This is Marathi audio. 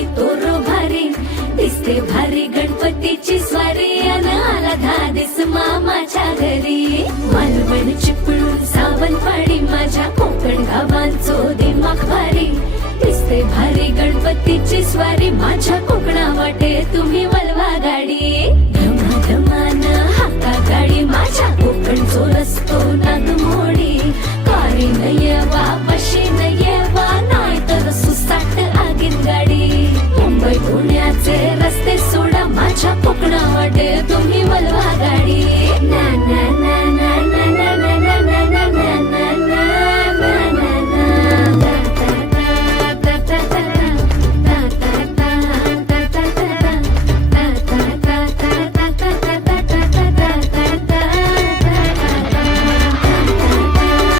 बाई तोरो भारी दिसते भारी गणपतीची स्वारी अन आला धादिस मामाच्या घरी मालवण चिपळूण सावंतवाडी माझ्या कोकण गावांचो दिमाग भारी दिसते भारी गणपतीची स्वारी माझ्या